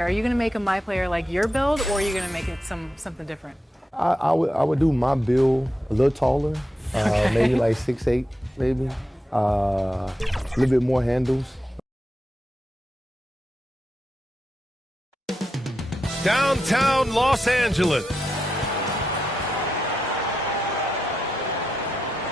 Are you going to make a MyPlayer like your build, or are you going to make it something different? I would do my build a little taller, maybe like 6'8", maybe. A little bit more handles. Downtown Los Angeles.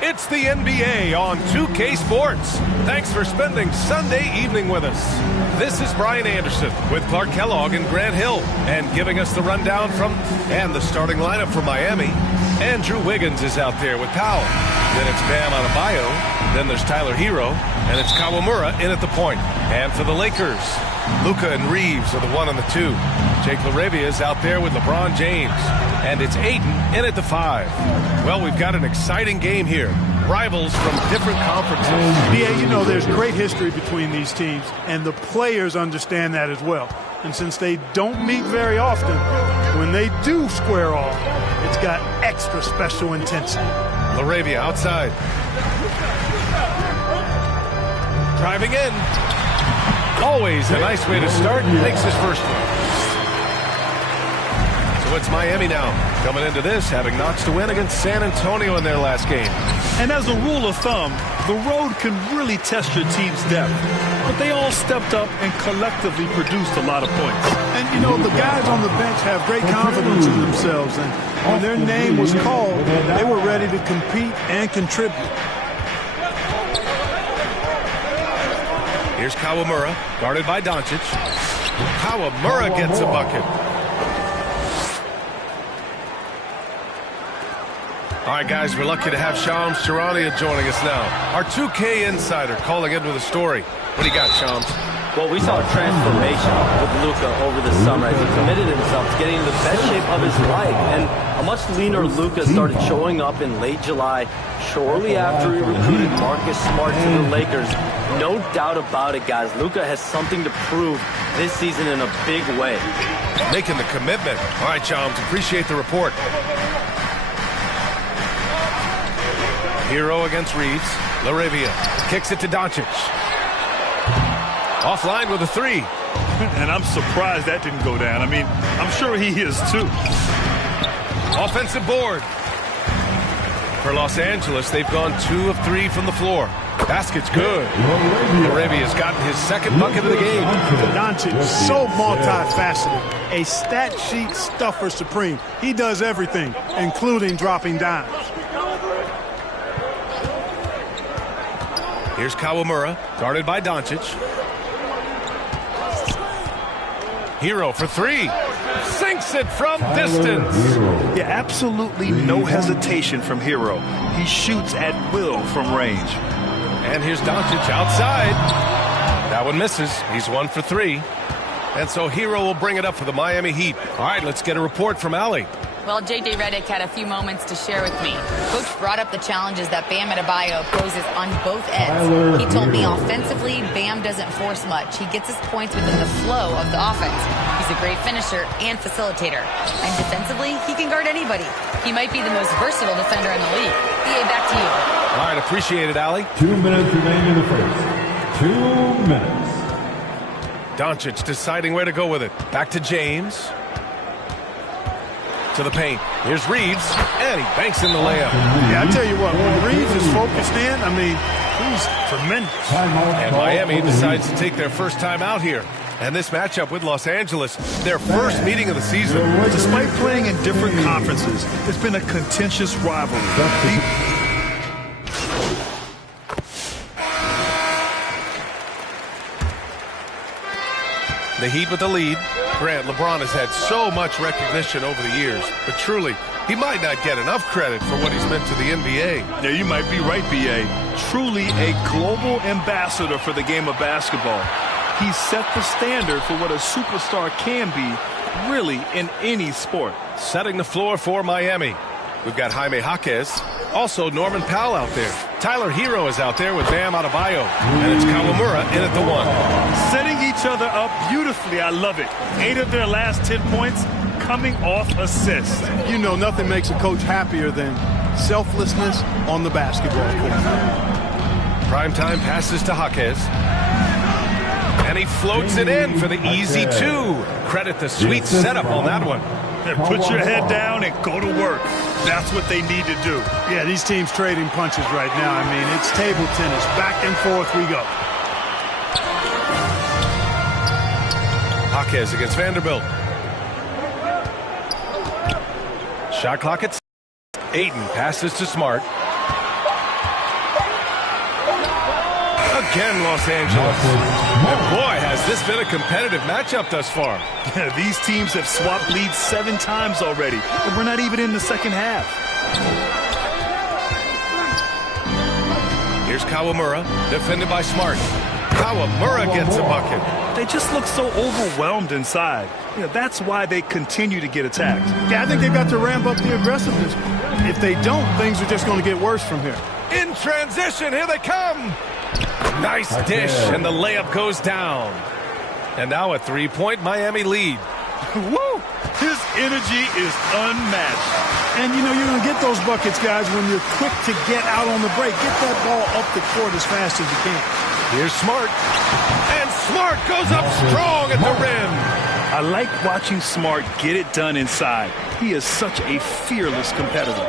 It's the NBA on 2K Sports. Thanks for spending Sunday evening with us. This is Brian Anderson with Clark Kellogg and Grant Hill, and giving us the rundown and the starting lineup for Miami. Andrew Wiggins is out there with Powell. Then it's Bam Adebayo. Then there's Tyler Hero, and it's Kawamura in at the point. And for the Lakers, Luka and Reeves are the 1 and the 2. Jake LaRavia is out there with LeBron James. And it's Ayton in at the 5. Well, we've got an exciting game here. Rivals from different conferences. Yeah, you know, there's great history between these teams, and the players understand that as well. And since they don't meet very often, when they do square off, it's got extra special intensity. LaRavia outside. Driving in. Always a nice way to start. Makes his first one. So it's Miami now, coming into this, having notched a win against San Antonio in their last game. And as a rule of thumb, the road can really test your team's depth. But they all stepped up and collectively produced a lot of points. And, you know, the guys on the bench have great confidence in themselves. And when their name was called, they were ready to compete and contribute. Here's Kawamura, guarded by Doncic. Kawamura gets a bucket. All right, guys, we're lucky to have Shams Charania joining us now. Our 2K insider calling in with a story. What do you got, Shams? Well, we saw a transformation with Luka over the summer as he committed himself to getting in the best shape of his life. And a much leaner Luka started showing up in late July, shortly after he recruited Marcus Smart to the Lakers. No doubt about it, guys. Luka has something to prove this season in a big way. Making the commitment. All right, Shams, appreciate the report. Hero against Reeves. LaRavia kicks it to Doncic. Offline with a 3. And I'm surprised that didn't go down. I mean, I'm sure he is too. Offensive board. For Los Angeles, they've gone 2 of 3 from the floor. Basket's good. LaRavia's gotten his second bucket of the game. Doncic, so multifaceted. A stat sheet stuffer supreme. He does everything, including dropping dimes. Here's Kawamura, guarded by Doncic. Hero for 3. Sinks it from distance. Yeah, absolutely no hesitation from Hero. He shoots at will from range. And here's Doncic outside. That one misses. He's 1 for 3. And so Hero will bring it up for the Miami Heat. All right, let's get a report from Allie. Well, J.J. Redick had a few moments to share with me. Coach brought up the challenges that Bam Adebayo poses on both ends. He told me offensively, Bam doesn't force much. He gets his points within the flow of the offense. He's a great finisher and facilitator. And defensively, he can guard anybody. He might be the most versatile defender in the league. BA, back to you. All right, appreciate it, Allie. 2 minutes remaining in the first. 2 minutes. Doncic deciding where to go with it. Back to James. To the paint. Here's Reeves, and he banks in the layup. Yeah, I tell you what, when Reeves is focused in, I mean, he's tremendous. And Miami decides to take their first time out here. And this matchup with Los Angeles, their first meeting of the season. Despite playing in different conferences, it's been a contentious rivalry. The Heat with the lead. Grant, LeBron has had so much recognition over the years, but truly, he might not get enough credit for what he's meant to the NBA. Yeah, you might be right, B.A. Truly a global ambassador for the game of basketball. He set the standard for what a superstar can be, really, in any sport. Setting the floor for Miami. We've got Jaime Jaquez, also Norman Powell out there. Tyler Hero is out there with Bam Adebayo, and it's Kawamura in at the 1. Setting each other up beautifully. I love it. 8 of their last 10 points coming off assists. You know, nothing makes a coach happier than selflessness on the basketball court. Primetime passes to Jaquez. And he floats it in for the easy 2. Credit the sweet setup on that one. Put your head down and go to work. That's what they need to do. Yeah, these teams trading punches right now. I mean, it's table tennis. Back and forth we go. Jaquez against Vanderbilt. Shot clock at 6. Ayton passes to Smart. Again, Los Angeles. And boy, has this been a competitive matchup thus far. These teams have swapped leads 7 times already, and we're not even in the second half. Here's Kawamura, defended by Smart. Kawamura gets a bucket. They just look so overwhelmed inside. That's why they continue to get attacked. Yeah, I think they've got to ramp up the aggressiveness. If they don't, things are just going to get worse from here. In transition, here they come. Nice dish, and the layup goes down. And now a 3-point Miami lead. Woo! His energy is unmatched. And, you're going to get those buckets, guys, when you're quick to get out on the break. Get that ball up the court as fast as you can. Here's Smart. And Smart goes up strong at the rim. I like watching Smart get it done inside. He is such a fearless competitor.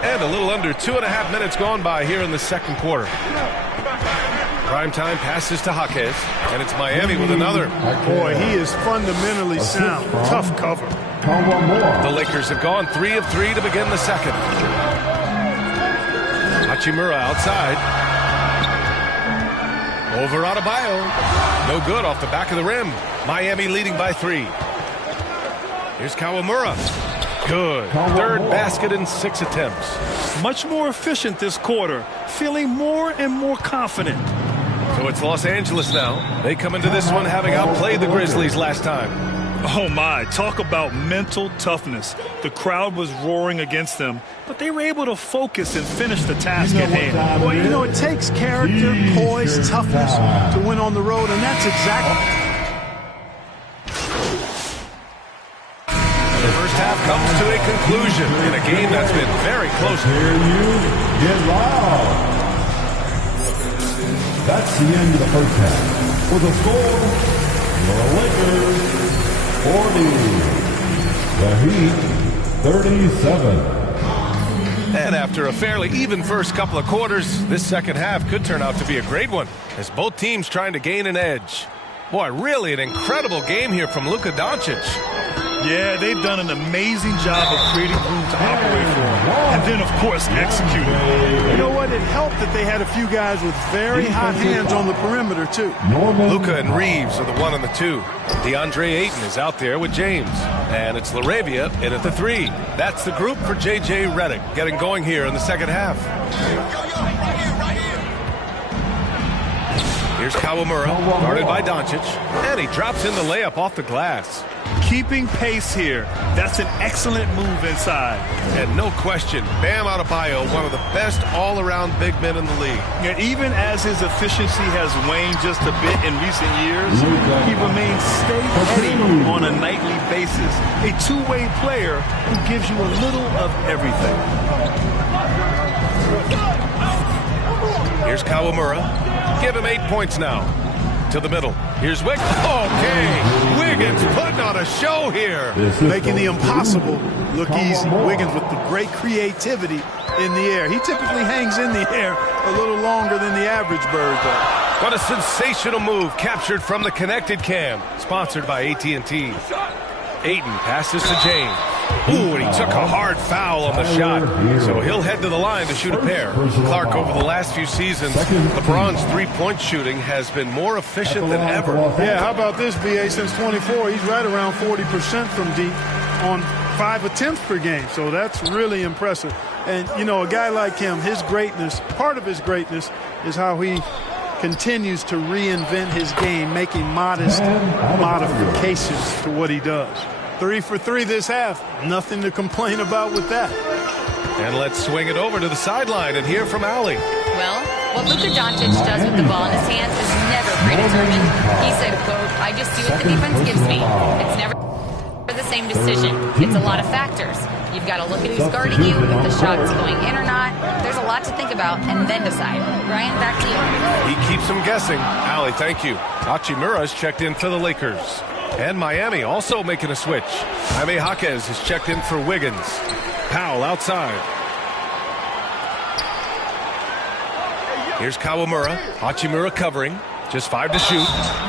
And a little under 2.5 minutes gone by here in the second quarter. Primetime passes to Jaquez, and it's Miami with another. Boy, he is fundamentally sound. Tough cover. The Lakers have gone 3 of 3 to begin the second. Hachimura outside. Over Adebayo. No good off the back of the rim. Miami leading by 3. Here's Kawamura. Good. Third basket in 6 attempts. Much more efficient this quarter. Feeling more and more confident. So it's Los Angeles now. They come into this one having outplayed the Grizzlies last time. Oh my, talk about mental toughness. The crowd was roaring against them, but they were able to focus and finish the task at hand. Well, it takes character, poise, toughness to win on the road, and that's exactly. The first half comes to a conclusion in a game that's been very close. Hear you get loud. That's the end of the first half. For the score, the Lakers 40, the Heat 37. And after a fairly even first couple of quarters, this second half could turn out to be a great one as both teams trying to gain an edge. Boy, really an incredible game here from Luka Doncic. Yeah, they've done an amazing job of creating room to operate for him. And then, of course, executing. You know what? It helped that they had a few guys with very hot hands on the perimeter, too. Luka and Reeves are the 1 and the 2. DeAndre Ayton is out there with James. And it's LaRavia in at the 3. That's the group for J.J. Redick getting going here in the second half. Here's Kawamura, guarded by Doncic. And he drops in the layup off the glass. Keeping pace here. That's an excellent move inside. And no question, Bam Adebayo, one of the best all-around big men in the league. And even as his efficiency has waned just a bit in recent years, he remains steady on a nightly basis. A two-way player who gives you a little of everything. Here's Kawamura. Give him 8 points now. To the middle. Here's Wiggins. Okay. Wiggins putting on a show here. Making the impossible look easy. Wiggins with the great creativity in the air. He typically hangs in the air a little longer than the average bird, though. What a sensational move captured from the connected cam. Sponsored by AT&T. Ayton passes to James. Ooh, and he took a hard foul on the shot. So he'll head to the line to shoot a pair. Clark, over the last few seasons, LeBron's three-point shooting has been more efficient than ever. Yeah, how about this, BA? Since 24, he's right around 40% from deep on 5 attempts per game. So that's really impressive. And, a guy like him, his greatness, part of his greatness is how he continues to reinvent his game, making modest modifications to what he does. 3 for 3 this half. Nothing to complain about with that. And let's swing it over to the sideline and hear from Allie. Well, what Luka Doncic does with the ball in his hands is never predetermined. He said, quote, "I just do what the defense gives me. It's never for the same decision. It's a lot of factors. You've got to look at who's guarding you, if the shot's going in or not. There's a lot to think about, and then decide. Brian, back to you. He keeps them guessing. Allie, thank you. Hachimura's checked in for the Lakers. And Miami also making a switch. Jaime Jaquez is checked in for Wiggins. Powell outside. Here's Kawamura. Hachimura covering. Just 5 to shoot.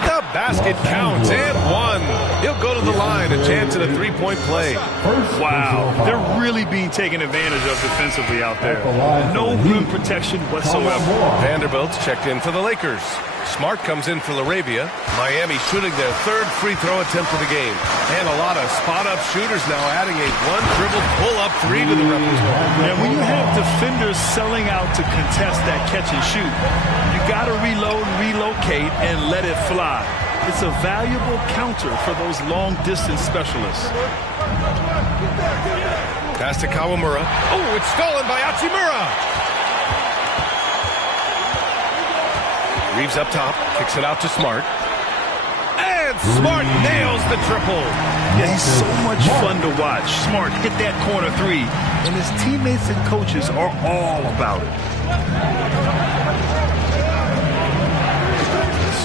The basket counts and one. He'll go to the line. A chance at a three-point play. Wow. They're really being taken advantage of defensively out there. No rim protection whatsoever. Vanderbilt's checked in for the Lakers. Smart comes in for LaRavia. Miami shooting their third free throw attempt of the game. And a lot of spot-up shooters now adding a one-dribble pull-up three to the repertoire. And when you have defenders selling out to contest that catch and shoot, you got to reload, relocate, and let it fly. It's a valuable counter for those long-distance specialists. Pass to Kawamura. Oh, it's stolen by Hachimura. Reeves up top, kicks it out to Smart. And Smart nails the triple. Yeah, he's so much fun to watch. Smart hit that corner three, and his teammates and coaches are all about it.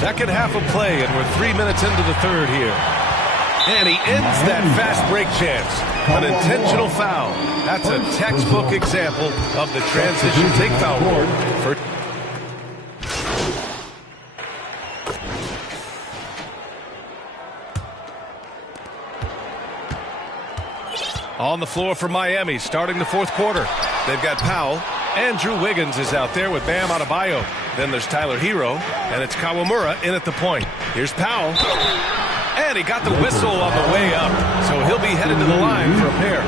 Second half of play, and we're 3 minutes into the third here. And he ends that fast break chance. An intentional foul. That's a textbook example of the transition take foul rule for on the floor for Miami, starting the fourth quarter. They've got Powell. Andrew Wiggins is out there with Bam Adebayo. Then there's Tyler Hero, and it's Kawamura in at the point. Here's Powell. And he got the whistle on the way up, so he'll be headed to the line for a pair.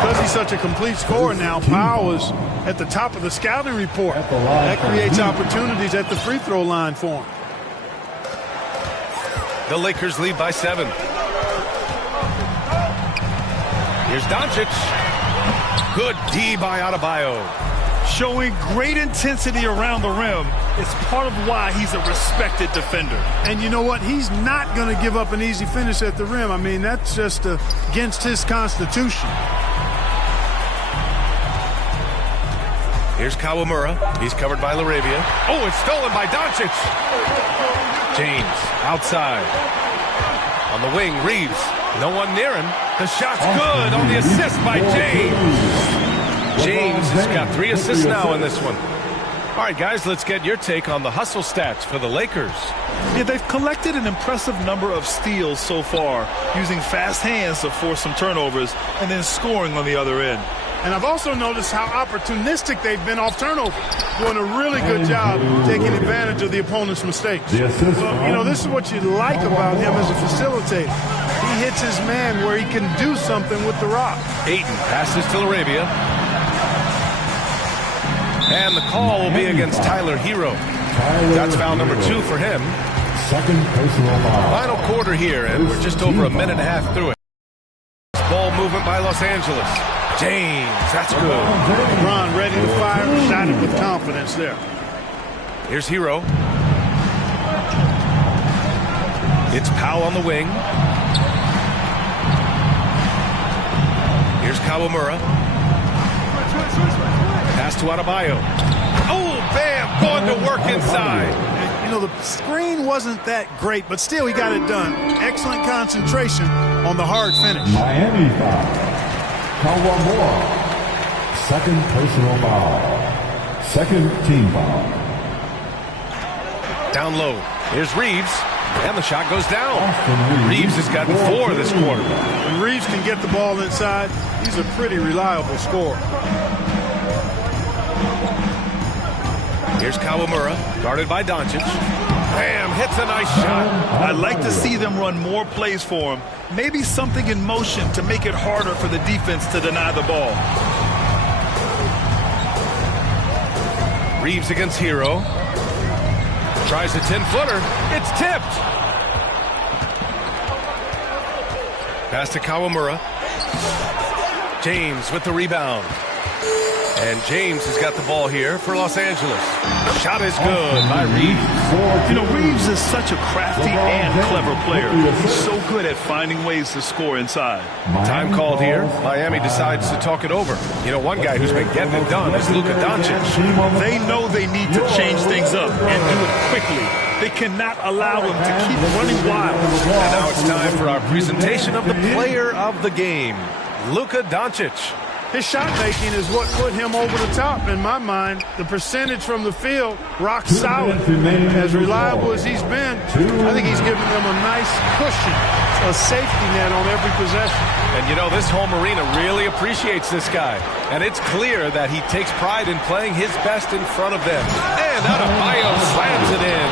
Because he's such a complete scorer now, Powell is at the top of the scouting report. That creates opportunities at the free throw line for him. The Lakers lead by 7. Here's Doncic. Good D by Adebayo. Showing great intensity around the rim is part of why he's a respected defender. And you know what? He's not going to give up an easy finish at the rim. I mean, that's just against his constitution. Here's Kawamura. He's covered by LaRavia. Oh, it's stolen by Doncic. James outside. On the wing, Reeves. No one near him. The shot's good on the assist by James. James has got 3 assists now in this one. All right, guys, let's get your take on the hustle stats for the Lakers. Yeah, they've collected an impressive number of steals so far, using fast hands to force some turnovers and then scoring on the other end. And I've also noticed how opportunistic they've been off turnover, doing a really good job taking advantage of the opponent's mistakes. Well, you know, this is what you like about him as a facilitator. He hits his man where he can do something with the rock. Ayton passes to LaRavia. And the call will be against Tyler Hero. That's foul number 2 for him. Second personal foul. Final quarter here, and we're just over a minute and a half through it. Ball movement by Los Angeles. James, that's good. LeBron ready to fire, shot it with confidence there. Here's Hero. It's Powell on the wing. Here's Kawamura. Pass to Adebayo. Oh, Bam, going to work inside. You know, the screen wasn't that great, but still he got it done. Excellent concentration on the hard finish. Miami foul. Kawamura. Second personal foul. Second team foul. Down low. Here's Reeves. And the shot goes down. Reeves has gotten 4 this quarter. When Reeves can get the ball inside, he's a pretty reliable scorer. Here's Kawamura, guarded by Doncic. Bam, hits a nice shot. I'd like to see them run more plays for him. Maybe something in motion to make it harder for the defense to deny the ball. Reeves against Hero. Tries a 10-footer. It's tipped. Pass to Kawamura. James with the rebound. And James has got the ball here for Los Angeles. Shot is good by Reeves. You know, Reeves is such a crafty and clever player. He's so good at finding ways to score inside. Time called here. Miami decides to talk it over. You know, one guy who's been getting it done is Luka Doncic. They know they need to change things up and do it quickly. They cannot allow him to keep running wild. And now it's time for our presentation of the player of the game, Luka Doncic. His shot making is what put him over the top in my mind. The percentage from the field, rock solid. As reliable as he's been, I think he's given them a nice cushion, a safety net on every possession. And you know, this home arena really appreciates this guy. And it's clear that he takes pride in playing his best in front of them. And Adebayo slams it in.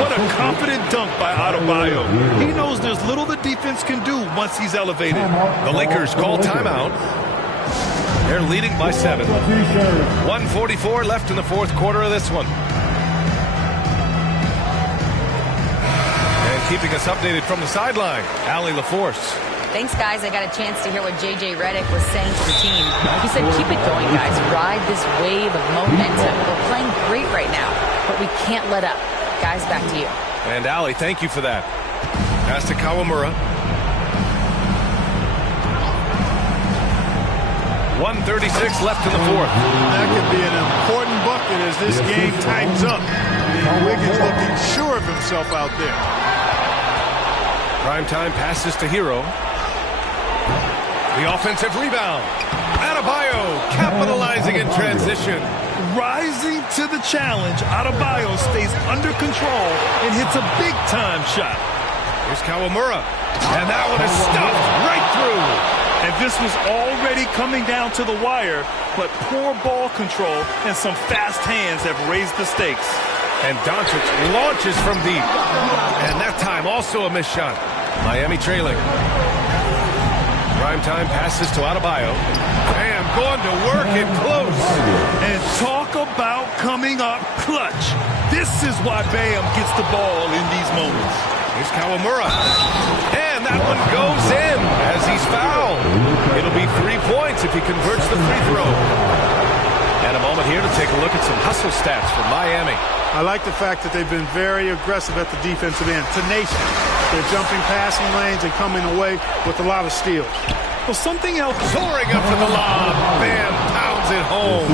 What a confident dunk by Adebayo. He knows there's little the defense can do once he's elevated. The Lakers call timeout. They're leading by 7. 1:44 left in the fourth quarter of this one. And keeping us updated from the sideline, Allie LaForce. Thanks, guys. I got a chance to hear what J.J. Redick was saying to the team. He said, keep it going, guys. Ride this wave of momentum. We're playing great right now, but we can't let up. Guys, back to you. And Allie, thank you for that. Pass to Kawamura. 1:36 left in the fourth. That could be an important bucket as this game tightens up. And Wiggins looking sure of himself out there. Primetime passes to Hero. The offensive rebound. Adebayo capitalizing in transition. Rising to the challenge, Adebayo stays under control and hits a big-time shot. Here's Kawamura. And that one is stuffed right through. And this was already coming down to the wire, but poor ball control and some fast hands have raised the stakes. And Doncic launches from deep. And that time also a missed shot. Miami trailing. Primetime passes to Adebayo. Bam, going to work it close. And talk about coming up clutch. This is why Bam gets the ball in these moments. Here's Kawamura. And that one goes in as he's fouled. It'll be 3 points if he converts the free throw. And a moment here to take a look at some hustle stats for Miami. I like the fact that they've been very aggressive at the defensive end. Tenacious. They're jumping passing lanes and coming away with a lot of steals. Well, something else. Soaring up for the lob. Bam, pounds it home.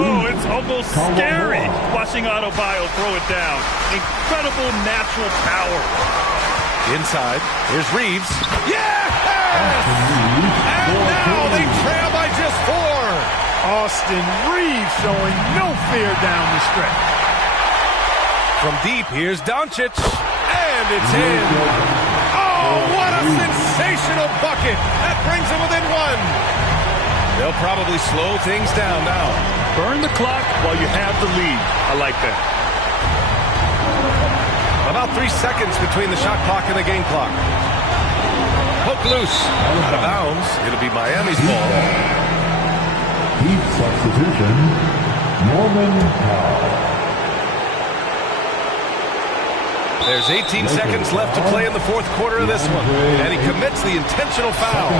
Oh, it's almost scary watching Adebayo throw it down. Incredible natural power. Inside, here's Reeves. Yes! And now they trail by just 4. Austin Reeves showing no fear down the stretch. From deep, here's Doncic. And it's in. Oh, what a sensational bucket. That brings them within 1. They'll probably slow things down now. Burn the clock while you have the lead. I like that. About 3 seconds between the shot clock and the game clock. Hook loose. Out of bounds. It'll be Miami's ball. Deep substitution, Norman Powell. There's 18 seconds left to play in the fourth quarter of this one. And he commits the intentional foul.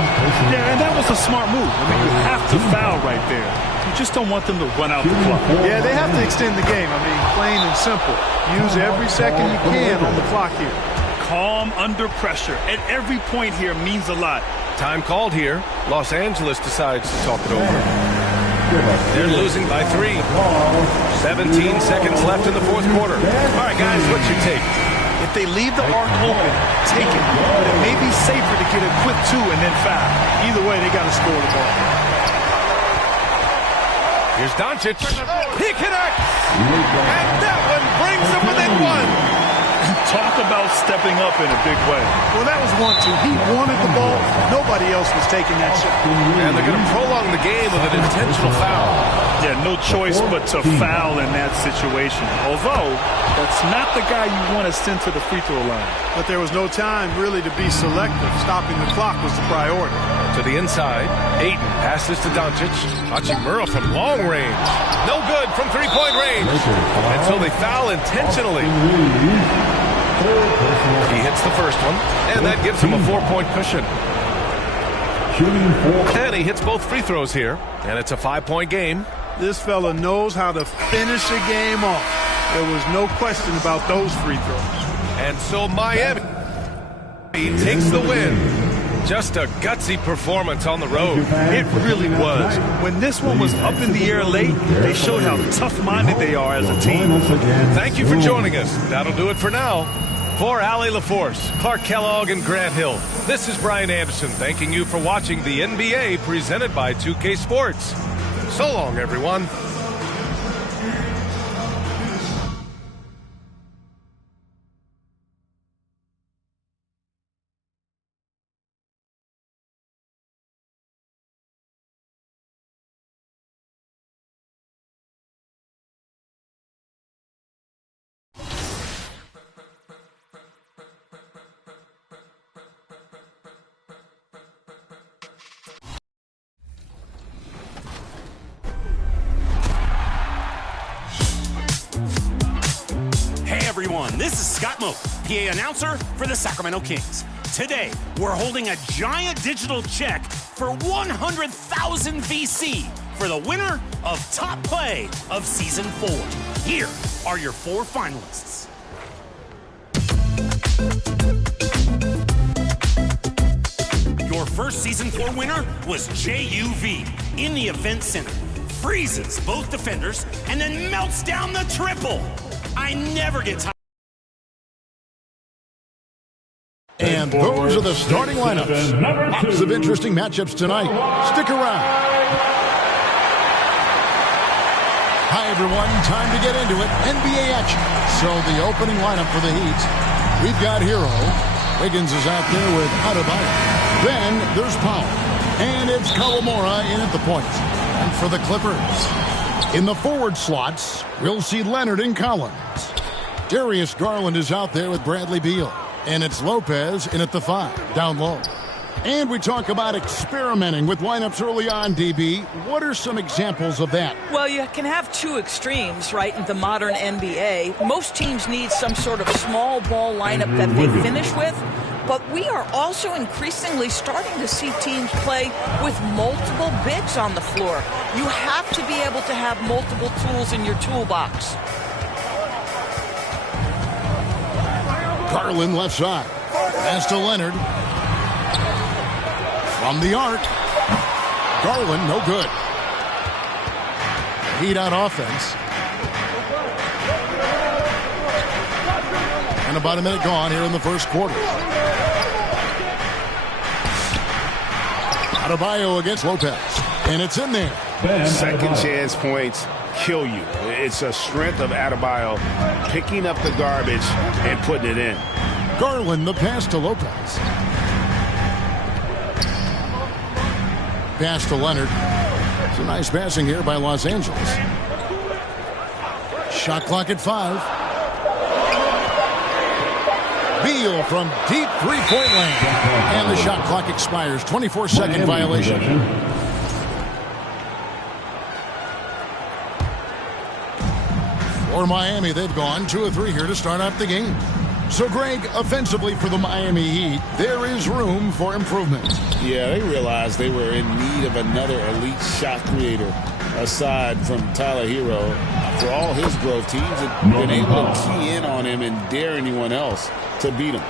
Yeah, and that was a smart move. I mean, you have to foul right there. You just don't want them to run out the clock. Yeah, they have to extend the game. I mean, plain and simple. Use every second you can on the clock here. Calm under pressure. And every point here means a lot. Time called here. Los Angeles decides to talk it over. They're losing by 3. 17 seconds left in the fourth quarter. All right, guys, what's your take? If they leave the arc open, take it. But it may be safer to get a quick 2 and then foul. Either way, they got to score the ball. Here's Doncic. He connects. And that one brings them within 1. Talk about stepping up in a big way. Well, that was 1-2. He wanted the ball. Nobody else was taking that shot. And they're going to prolong the game with an intentional foul. Yeah, no choice but to foul in that situation. Although, that's not the guy you want to send to the free throw line. But there was no time really to be selective. Stopping the clock was the priority. To the inside, Ayton passes to Doncic. Hachimura from long range. No good from three-point range. And so they foul intentionally. He hits the first one, and that gives him a 4-point cushion. shooting for. And he hits both free throws here, and it's a 5-point game. This fella knows how to finish a game off. There was no question about those free throws. And so Miami takes the win. Just a gutsy performance on the road. It really was. When this one was up in the air late, they showed how tough-minded they are as a team. Thank you for joining us. That'll do it for now. For Allie LaForce, Clark Kellogg, and Grant Hill, this is Brian Anderson thanking you for watching the NBA presented by 2K Sports. So long, everyone. Everyone, this is Scott Moak, PA announcer for the Sacramento Kings. Today, we're holding a giant digital check for 100,000 VC for the winner of Top Play of Season 4. Here are your 4 finalists. Your first Season 4 winner was JUV in the Event Center. Freezes both defenders and then melts down the triple. I never get tired. And those are the starting lineups. Lots of interesting matchups tonight. Stick around. Hi, everyone. Time to get into it. NBA action. So the opening lineup for the Heat. We've got Hero. Wiggins is out there with Adebayo. Then there's Powell. And it's Kawamura in at the point. And for the Clippers, in the forward slots, we'll see Leonard and Collins. Darius Garland is out there with Bradley Beal. And it's Lopez in at the 5, down low. And we talk about experimenting with lineups early on, DB. What are some examples of that? Well, you can have 2 extremes, right, in the modern NBA. Most teams need some sort of small ball lineup that they finish with. But we are also increasingly starting to see teams play with multiple bigs on the floor. You have to be able to have multiple tools in your toolbox. Garland left side. Pass to Leonard. From the arc. Garland, no good. Heat on offense. And about a minute gone here in the first quarter. Adebayo against Lopez. And it's in there. Second chance points kill you. It's a strength of Adebayo picking up the garbage and putting it in. Garland, the pass to Lopez. Pass to Leonard. It's a nice passing here by Los Angeles. Shot clock at 5. Beal from deep three-point land. And the shot clock expires. 24-second violation. For Miami, they've gone 2 of 3 here to start out the game. So, Greg, offensively for the Miami Heat, there is room for improvement. Yeah, they realized they were in need of another elite shot creator aside from Tyler Hero. For all his growth, teams have been able to key in on him and dare anyone else to beat him.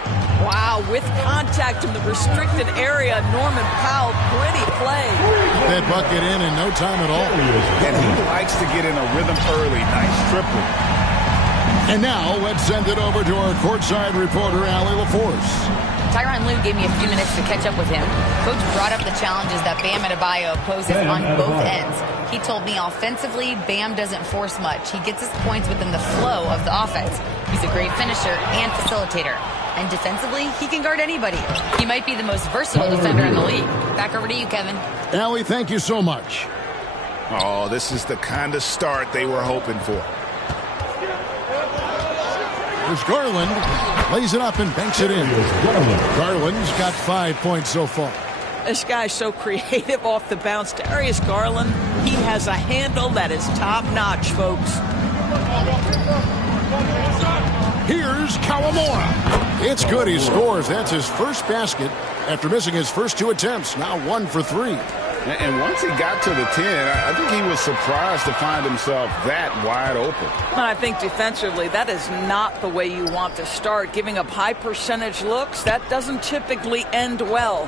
Wow, with contact in the restricted area, Norman Powell, pretty play. That bucket in no time at all. And he likes to get in a rhythm early. Nice triple. And now let's send it over to our courtside reporter, Allie LaForce. Tyronn Lue gave me a few minutes to catch up with him. Coach brought up the challenges that Bam Adebayo poses on both ends. He told me offensively, Bam doesn't force much. He gets his points within the flow of the offense. He's a great finisher and facilitator. And defensively, he can guard anybody. He might be the most versatile defender in the league. Back over to you, Kevin. Allie, thank you so much. Oh, this is the kind of start they were hoping for. There's Garland. Lays it up and banks it in. Garland's got 5 points so far. This guy's so creative off the bounce. Darius Garland, he has a handle that is top-notch, folks. Here's Kawamura. It's good. He scores. That's his first basket after missing his first 2 attempts. Now 1 for 3. And once he got to the 10, I think he was surprised to find himself that wide open. I think defensively, that is not the way you want to start. Giving up high percentage looks, that doesn't typically end well.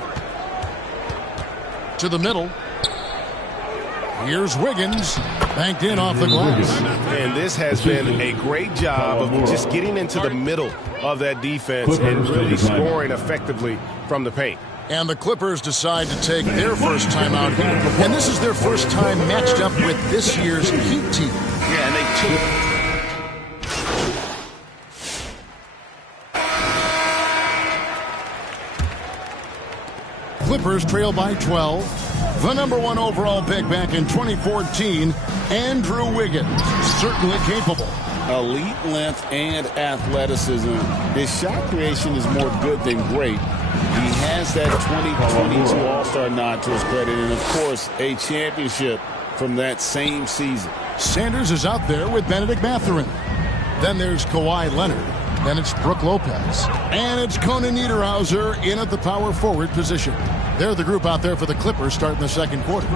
To the middle. Here's Wiggins, banked in off the glass. And this has been a great job of just getting into the middle of that defense and really scoring effectively from the paint. And the Clippers decide to take their first time out here. And this is their first time matched up with this year's Heat team. Yeah, and they took. Clippers trail by 12. The number 1 overall pick back in 2014, Andrew Wiggins, certainly capable. Elite length and athleticism. His shot creation is more good than great. He has that 2022 All-Star nod to his credit, and of course, a championship from that same season. Sanders is out there with Benedict Mathurin. Then there's Kawhi Leonard. Then it's Brook Lopez. And it's Conan Niederhauser in at the power forward position. They're the group out there for the Clippers starting the second quarter.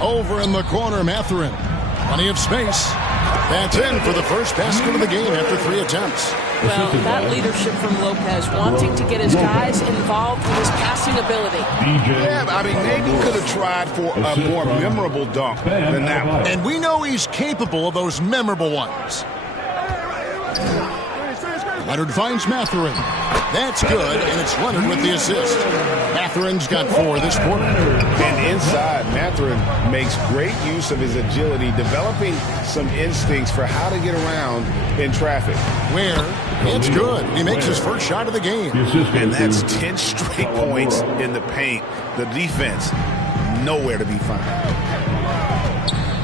Over in the corner, Mathurin. Plenty of space. That's in for the first basket of the game after 3 attempts. Well, that leadership from Lopez, wanting to get his guys involved with his passing ability. Yeah, I mean, maybe could have tried for a more memorable dunk than that one. And we know he's capable of those memorable ones. Leonard finds Mathurin. That's good, and it's Leonard with the assist. Mathurin's got 4 this quarter. And inside, Mathurin makes great use of his agility, developing some instincts for how to get around in traffic. Where it's good. He makes his first shot of the game. And that's 10 straight points in the paint. The defense, nowhere to be found.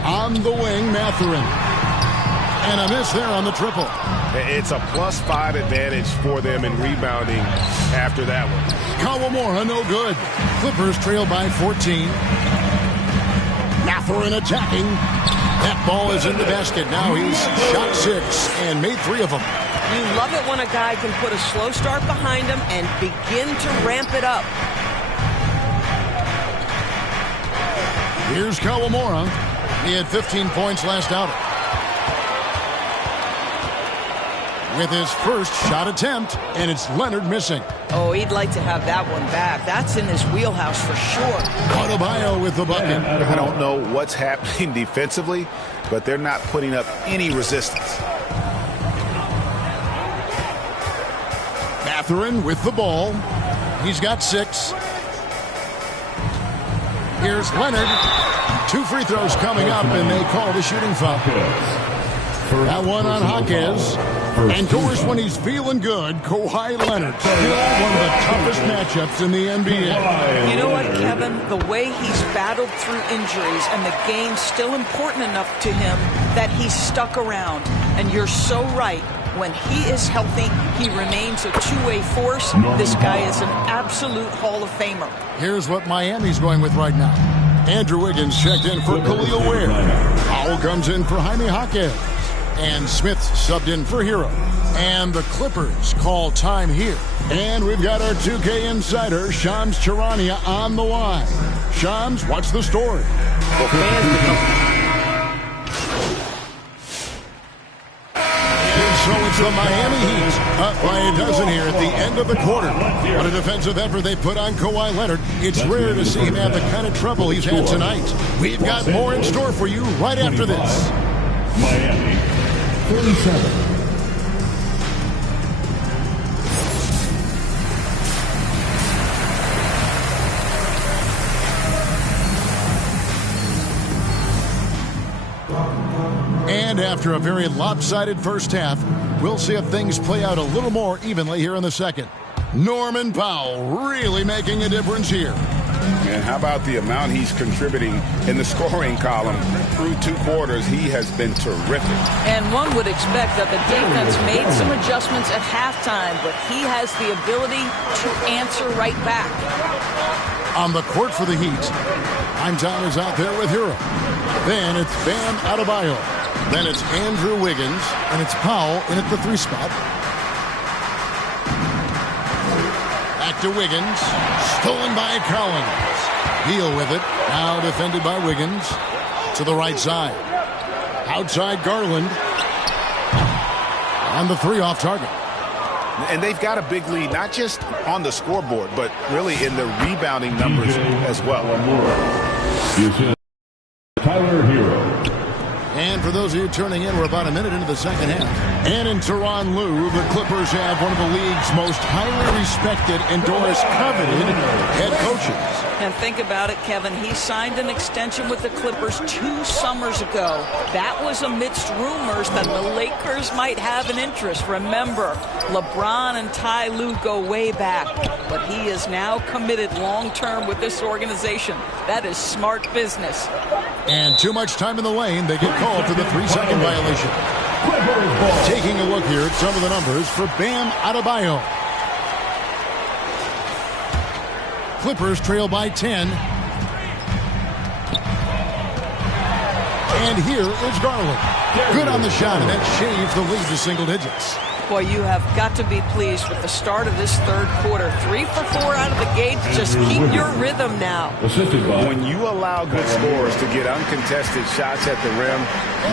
On the wing, Mathurin. And a miss there on the triple. It's a +5 advantage for them in rebounding after that one. Kawamura, no good. Clippers trail by 14. Mathurin attacking. That ball is in the basket. Now he's shot 6 and made 3 of them. You love it when a guy can put a slow start behind him and begin to ramp it up. Here's Kawamura. He had 15 points last outing. With his first shot attempt, and it's Leonard missing. Oh, he'd like to have that one back. That's in his wheelhouse for sure. Adebayo with the bucket. I don't know what's happening defensively, but they're not putting up any resistance. Mathurin with the ball. He's got 6. Here's Leonard. 2 free throws coming up, and they call the shooting foul. That one on Jaquez. And of course, when he's feeling good, Kawhi Leonard, still one of the toughest matchups in the NBA. You know what, Kevin? The way he's battled through injuries and the game's still important enough to him that he's stuck around. And you're so right. When he is healthy, he remains a two-way force. This guy is an absolute Hall of Famer. Here's what Miami's going with right now. Andrew Wiggins checked in for Khalil Ware. Powell comes in for Jaime Jaquez. And Smith subbed in for Hero. And the Clippers call time here. And we've got our 2K insider, Shams Charania, on the line. Shams, what's the story? Well, And so it's the Miami Heat up by a dozen here at the end of the quarter. What a defensive effort they put on Kawhi Leonard. It's rare to see him have the kind of trouble he's had tonight. We've got more in store for you right after this. Miami, 37. And after a very lopsided first half, we'll see if things play out a little more evenly here in the second. Norman Powell really making a difference here. And how about the amount he's contributing in the scoring column? Through 2 quarters, he has been terrific. And one would expect that the defense made some adjustments at halftime, but he has the ability to answer right back. On the court for the Heat, Time is out there with Hero. Then it's Bam Adebayo. Then it's Andrew Wiggins, and it's Powell in at the 3 spot. Back to Wiggins. Stolen by Collins. Beal with it. Now defended by Wiggins. To the right side. Outside Garland. On the 3 off target. And they've got a big lead, not just on the scoreboard, but really in the rebounding numbers as well. Tyler Hero. And for those of you turning in, we're about a minute into the second half. And in Tyronn Lue, the Clippers have one of the league's most highly respected, endorsed, coveted head coaches. And think about it, Kevin. He signed an extension with the Clippers 2 summers ago. That was amidst rumors that the Lakers might have an interest. Remember, LeBron and Ty Lue go way back. But he is now committed long-term with this organization. That is smart business. And too much time in the lane. They get called for the 3-second violation. Taking a look here at some of the numbers for Bam Adebayo. Clippers trail by 10. And here is Garland. Good on the shot, and that shaves the lead to single digits. Boy, you have got to be pleased with the start of this third quarter. 3 for 4 out of the gate. Just keep your rhythm now. When you allow good scorers to get uncontested shots at the rim,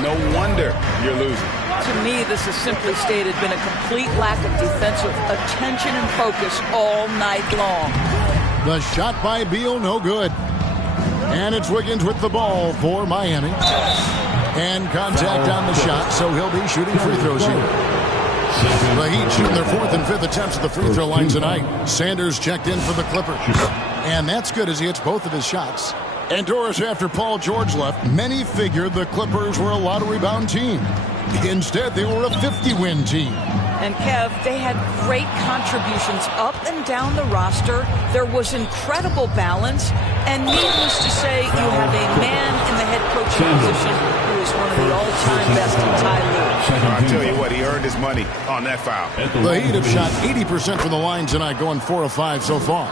no wonder you're losing. To me, this has simply stated been a complete lack of defensive attention and focus all night long. The shot by Beal, no good. And it's Wiggins with the ball for Miami. And contact on the shot, so he'll be shooting free throws here. The Heat shooting their 4th and 5th attempts at the free throw line tonight. Sanders checked in for the Clippers. And that's good as he hits both of his shots. And Doris, after Paul George left, many figured the Clippers were a lottery-bound team. Instead, they were a 50-win team. And Kev, they had great contributions up and down the roster. There was incredible balance. And needless to say, you have a man in the head coaching position who is one of the all-time best in Ty Lue. I'll tell you what, he earned his money on that foul. The Heat have shot 80% from the line tonight, going 4 of 5 so far.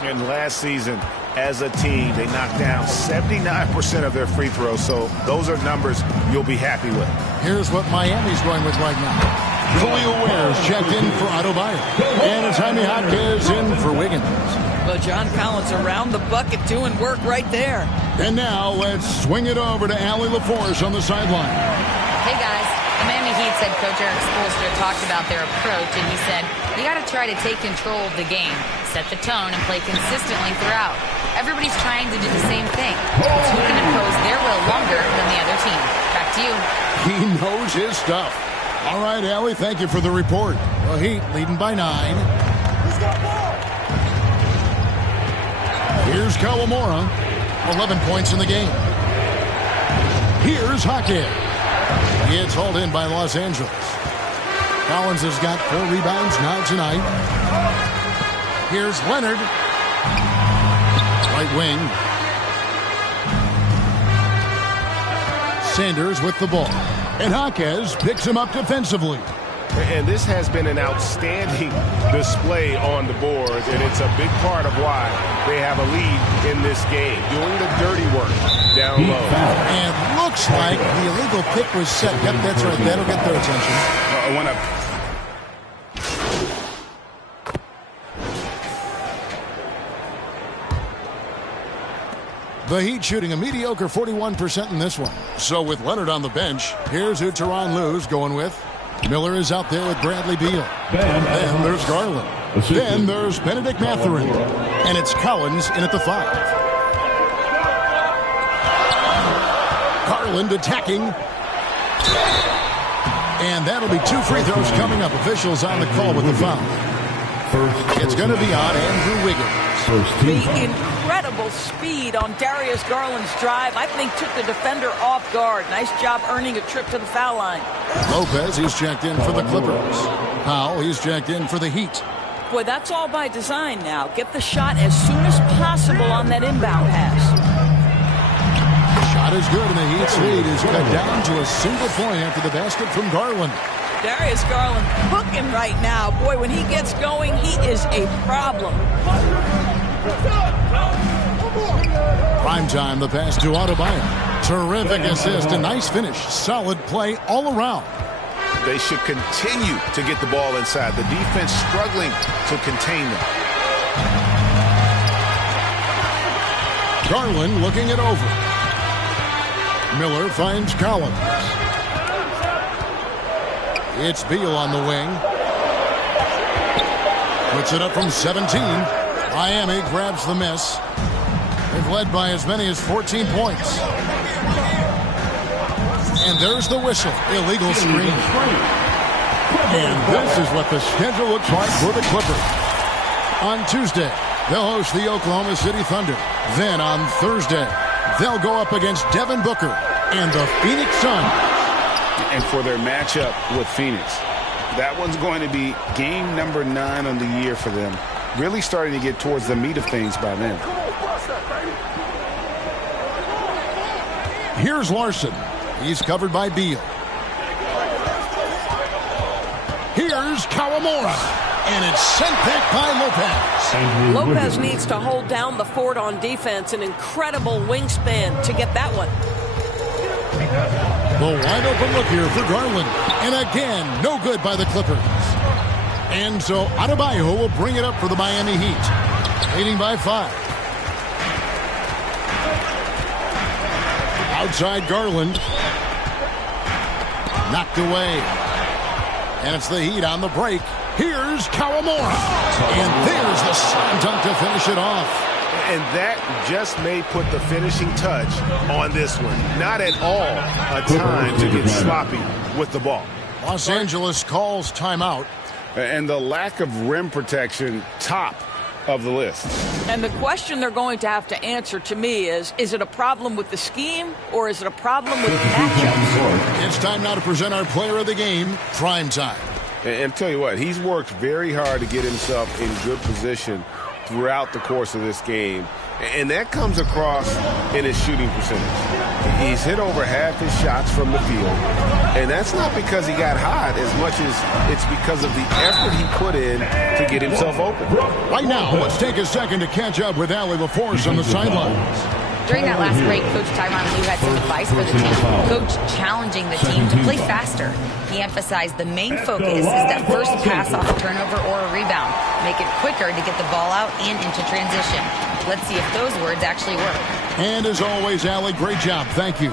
And last season, as a team, they knocked down 79% of their free throws. So those are numbers you'll be happy with. Here's what Miami's going with right now. Khalil Ware's checked in for Adebayo. And it's Jaime Jaquez in for Wiggins. Well, John Collins around the bucket doing work right there. And now let's swing it over to Allie LaForce on the sideline. Hey, guys. The Miami Heat's head coach Eric Spoelstra talked about their approach, and he said, you got to try to take control of the game, set the tone, and play consistently throughout. Everybody's trying to do the same thing. It's who can impose their will longer than the other team. Back to you. He knows his stuff. All right, Allie, thank you for the report. The Heat leading by 9. Here's Kawamura. 11 points in the game. Here's Jaquez. It's hauled in by Los Angeles. Collins has got 4 rebounds now tonight. Here's Leonard. Right wing. Sanders with the ball. And Jaquez picks him up defensively. And this has been an outstanding display on the boards, and it's a big part of why they have a lead in this game, doing the dirty work down low. And looks like the illegal pick was set. Yep, that's right. That'll get their attention. The Heat shooting a mediocre 41% in this one. So with Leonard on the bench, here's who Tyronn Lue's going with. Miller is out there with Bradley Beal. Then there's Garland. Then there's Benedict Mathurin. And it's Collins in at the 5. Garland attacking. And that'll be 2 free throws coming up. Officials on the call with the foul. It's going to be on Andrew Wiggins. The incredible speed on Darius Garland's drive, I think, took the defender off guard. Nice job earning a trip to the foul line. Lopez, he's checked in for the Clippers. Powell, he's checked in for the Heat. Boy, that's all by design now. Get the shot as soon as possible on that inbound pass. Shot is good, and the Heat's lead is cut down to a single point after the basket from Garland. Darius Garland cooking right now. Boy, when he gets going, he is a problem. Prime time, the pass to Adebayo. Terrific assist, a nice finish. Solid play all around. They should continue to get the ball inside. The defense struggling to contain them. Garland looking it over. Miller finds Collins. It's Beal on the wing. Puts it up from 17. Miami grabs the miss. They've led by as many as 14 points. And there's the whistle. Illegal screen. And this is what the schedule looks like for the Clippers. On Tuesday, they'll host the Oklahoma City Thunder. Then on Thursday, they'll go up against Devin Booker and the Phoenix Suns. And for their matchup with Phoenix, that one's going to be game number 9 on the year for them. Really starting to get towards the meat of things by then. Here's Larson. He's covered by Beal. Here's Kawamura. And it's sent back by Lopez. Lopez needs to hold down the fort on defense. An incredible wingspan to get that one. The wide open look here for Garland. And again, no good by the Clippers. And so Adebayo will bring it up for the Miami Heat. Leading by 5. Outside Garland. Knocked away. And it's the Heat on the break. Here's Kawamura. And there's the slam dunk to finish it off. And that just may put the finishing touch on this one. Not at all a time to get sloppy with the ball. Los Angeles calls timeout. And the lack of rim protection, top of the list. And the question they're going to have to answer to me is it a problem with the scheme or is it a problem with matchups? It's time now to present our player of the game, Prime Time. And tell you what, he's worked very hard to get himself in good position throughout the course of this game. And that comes across in his shooting percentage. He's hit over half his shots from the field. And that's not because he got hot as much as it's because of the effort he put in to get himself open. Right now, let's take a second to catch up with Allie LaForce on the sidelines. During that last break, Coach Tyronn Lue had some advice for the team. Coach challenging the team to play faster. He emphasized the main focus is that first pass off a turnover or a rebound. Make it quicker to get the ball out and into transition. Let's see if those words actually work. And as always, Allie, great job. Thank you.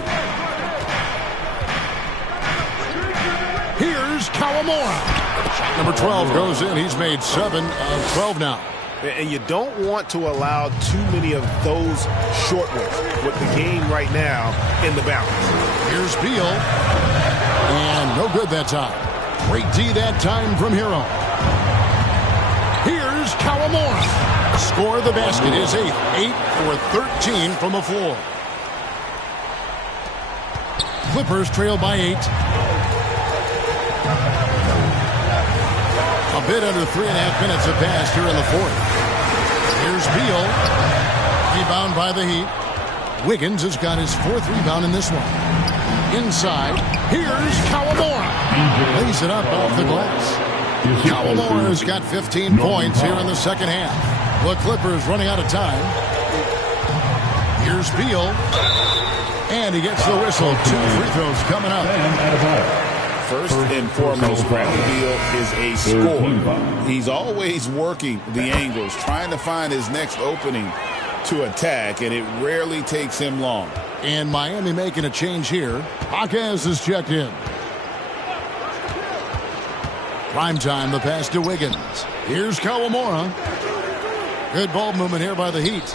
Here's Kawamura. Shot number 12 goes in. He's made 7 of 12 now. And you don't want to allow too many of those short ones with the game right now in the balance. Here's Beal. And no good that time. Great D that time from Hero. Here's Kawamura. Score the basket is 8. 8 for 13 from the floor. Clippers trail by 8. A bit under 3.5 minutes have passed here in the fourth. Here's Beal. Rebound by the Heat. Wiggins has got his 4th rebound in this one. Inside. Here's Kawamura. Lays it up off the glass. Kawamura's got 15 points here in the second half. The Clippers running out of time. Here's Beal. And he gets the whistle. 2 free throws coming up. First and foremost, Bradley Beal is a scorer. He's always working the angles, trying to find his next opening to attack, and it rarely takes him long. And Miami making a change here. Hawkins is checked in. Prime time, the pass to Wiggins. Here's Kawamura. Good ball movement here by the Heat.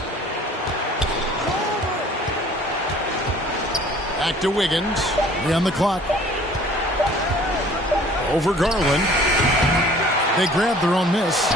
Back to Wiggins. 3 on the clock. Over Garland. They grab their own miss.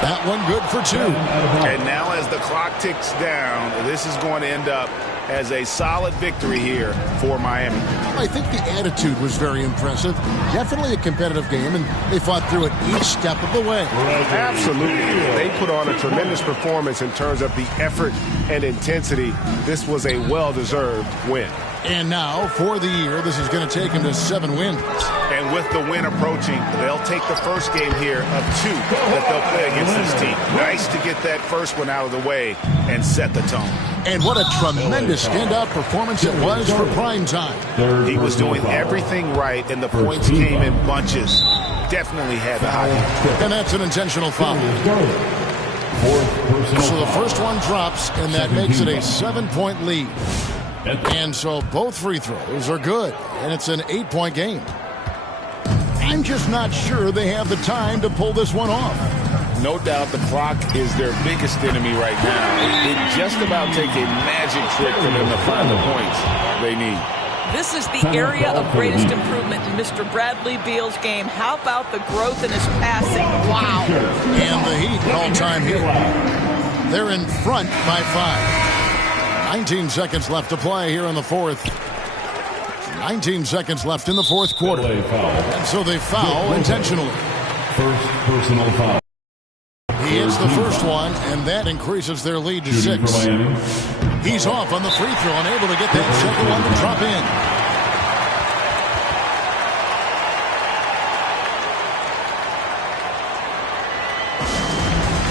That one good for 2. And now as the clock ticks down, this is going to end up as a solid victory here for Miami. I think the attitude was very impressive. Definitely a competitive game, and they fought through it each step of the way. Absolutely. They put on a tremendous performance in terms of the effort and intensity. This was a well-deserved win. And now, for the year, this is going to take him to 7 wins. And And with the win approaching, they'll take the first game here of 2 that they'll play against this team. Nice to get that first one out of the way and set the tone. And what a tremendous standout performance it was for prime time. He was doing everything right, and the points came in bunches. Definitely had the high hand. And that's an intentional foul. So the first one drops, and that makes it a 7-point lead. And so both free throws are good, and it's an 8-point game. I'm just not sure they have the time to pull this one off. No doubt the clock is their biggest enemy right now. It just about take a magic trick for them to find the points they need. This is the area of greatest improvement in Mr. Bradley Beal's game. How about the growth in his passing? Wow. And the Heat all-time hit. They're in front by 5. 19 seconds left to play here in the fourth. 19 seconds left in the fourth quarter. And so they foul intentionally. First personal foul. He hits the first one, and that increases their lead to 6. He's off on the free throw, unable to get that second one to drop in.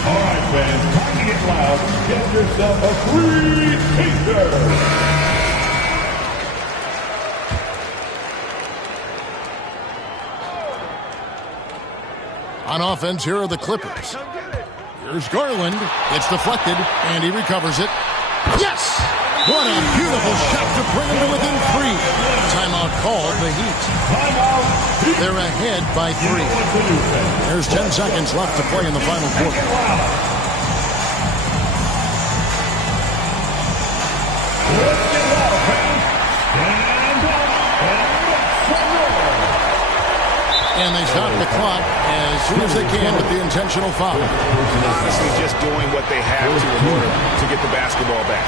All right, fans, time to get loud. Get yourself a free t-shirt. On offense, here are the Clippers. Here's Garland. It's deflected, and he recovers it. Yes! What a beautiful shot to bring him to within 3. Timeout called the Heat. They're ahead by 3. There's 10 seconds left to play in the final quarter. And they stop the clock as soon as they can with the intentional foul. Honestly, just doing what they have to in order to get the basketball back.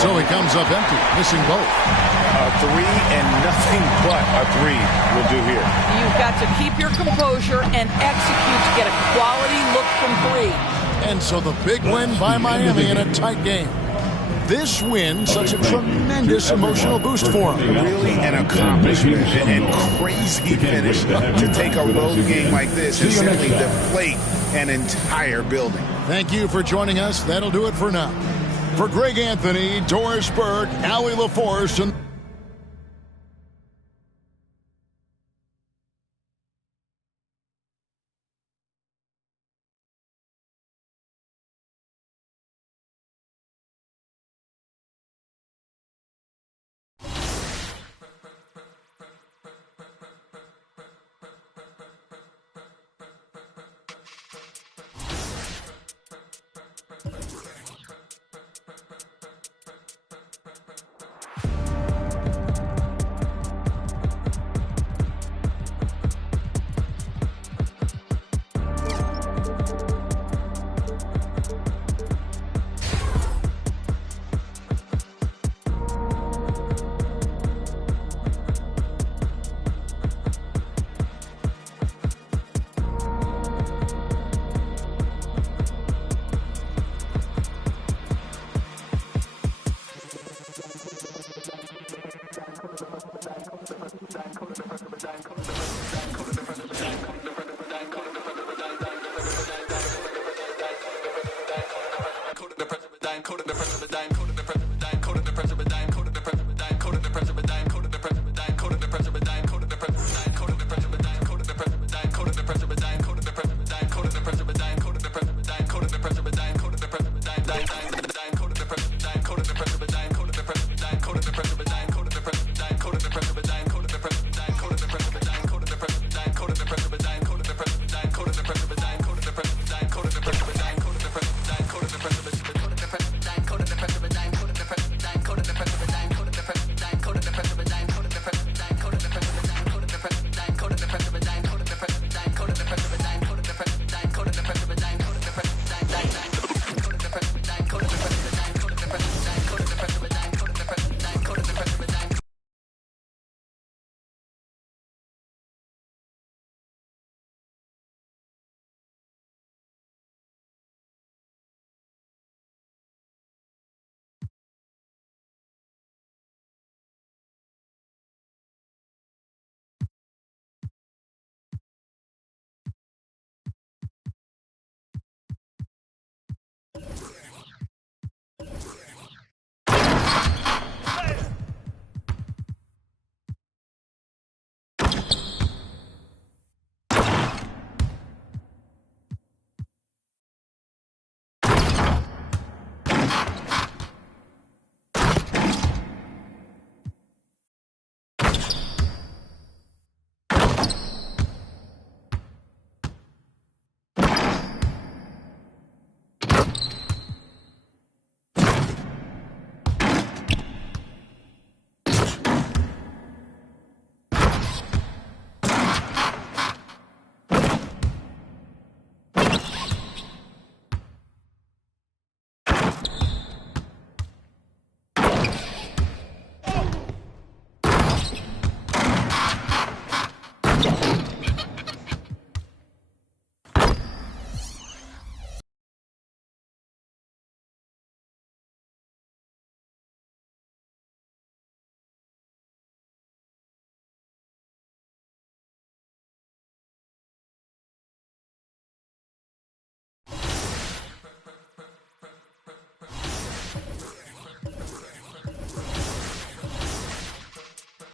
So he comes up empty, missing both. A 3 and nothing but a 3 will do here. You've got to keep your composure and execute to get a quality look from 3. And so the big win by Miami in a tight game. This win, such a tremendous emotional boost for him. Really an accomplishment and crazy finish to take a road game like this and simply deflate an entire building. Thank you for joining us. That'll do it for now. For Greg Anthony, Doris Burke, Allie LaForce, and